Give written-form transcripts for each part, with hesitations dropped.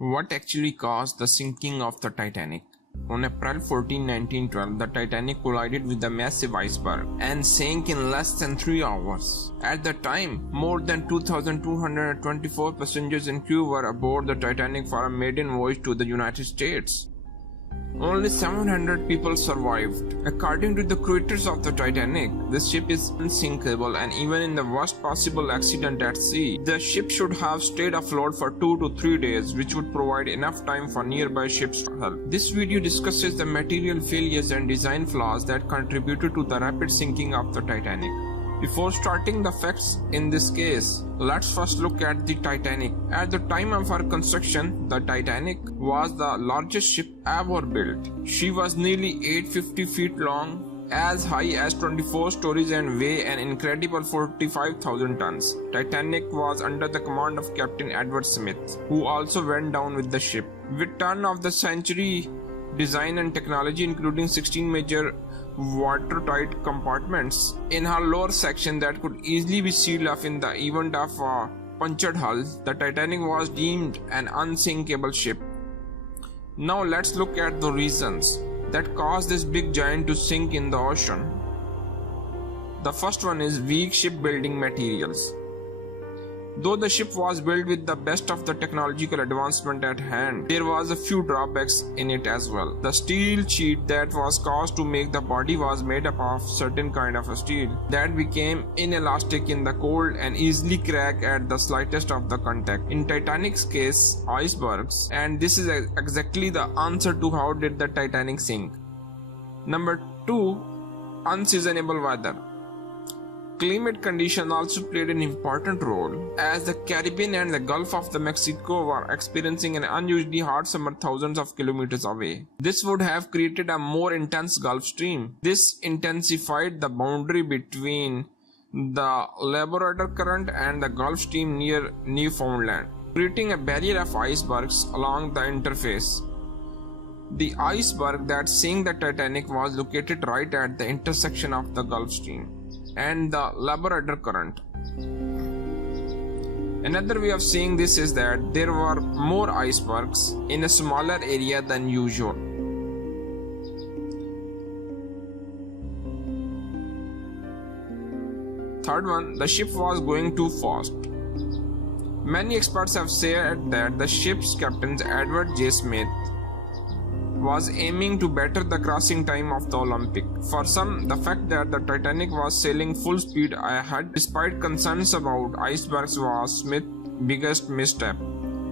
What actually caused the sinking of the Titanic? On April 14, 1912, the Titanic collided with a massive iceberg and sank in less than 3 hours. At the time, more than 2,224 passengers and crew were aboard the Titanic for a maiden voyage to the United States. Only 700 people survived. According to the creators of the Titanic, this ship is unsinkable, and even in the worst possible accident at sea, the ship should have stayed afloat for 2 to 3 days, which would provide enough time for nearby ships to help. This video discusses the material failures and design flaws that contributed to the rapid sinking of the Titanic. Before starting the facts in this case, let's first look at the Titanic. At the time of her construction, the Titanic was the largest ship ever built. She was nearly 850 feet long, as high as 24 stories, and weigh an incredible 45,000 tons. Titanic was under the command of Captain Edward Smith, who also went down with the ship. With turn of the century design and technology, including 16 major watertight compartments in her lower section that could easily be sealed off in the event of a punctured hull, the Titanic was deemed an unsinkable ship. Now let's look at the reasons that caused this big giant to sink in the ocean. The first one is weak shipbuilding materials. Though the ship was built with the best of the technological advancement at hand, there was a few drawbacks in it as well. The steel sheet that was caused to make the body was made up of certain kind of a steel that became inelastic in the cold and easily crack at the slightest of the contact. In Titanic's case, icebergs, and this is exactly the answer to how did the Titanic sink. Number 2, unseasonable weather. Climate conditions also played an important role, as the Caribbean and the Gulf of Mexico were experiencing an unusually hot summer thousands of kilometers away. This would have created a more intense Gulf Stream. This intensified the boundary between the Labrador Current and the Gulf Stream near Newfoundland, creating a barrier of icebergs along the interface. The iceberg that sank the Titanic was located right at the intersection of the Gulf Stream and the Labrador Current. Another way of seeing this is that there were more icebergs in a smaller area than usual. Third one, the ship was going too fast. Many experts have said that the ship's captain Edward J. Smith was aiming to better the crossing time of the Olympic. For some, the fact that the Titanic was sailing full speed ahead despite concerns about icebergs was Smith's biggest misstep.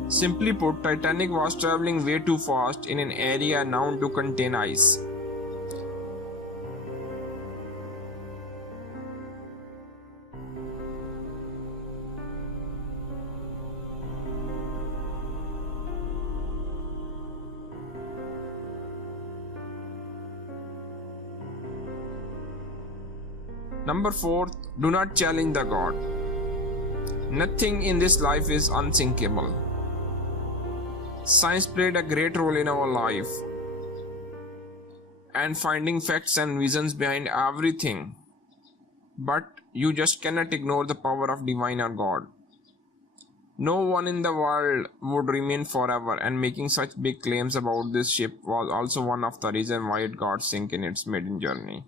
Simply put, Titanic was traveling way too fast in an area known to contain ice. Number 4, do not challenge the God. Nothing in this life is unsinkable. Science played a great role in our life and finding facts and reasons behind everything. But you just cannot ignore the power of divine or God. No one in the world would remain forever, and making such big claims about this ship was also one of the reasons why it got sunk in its maiden journey.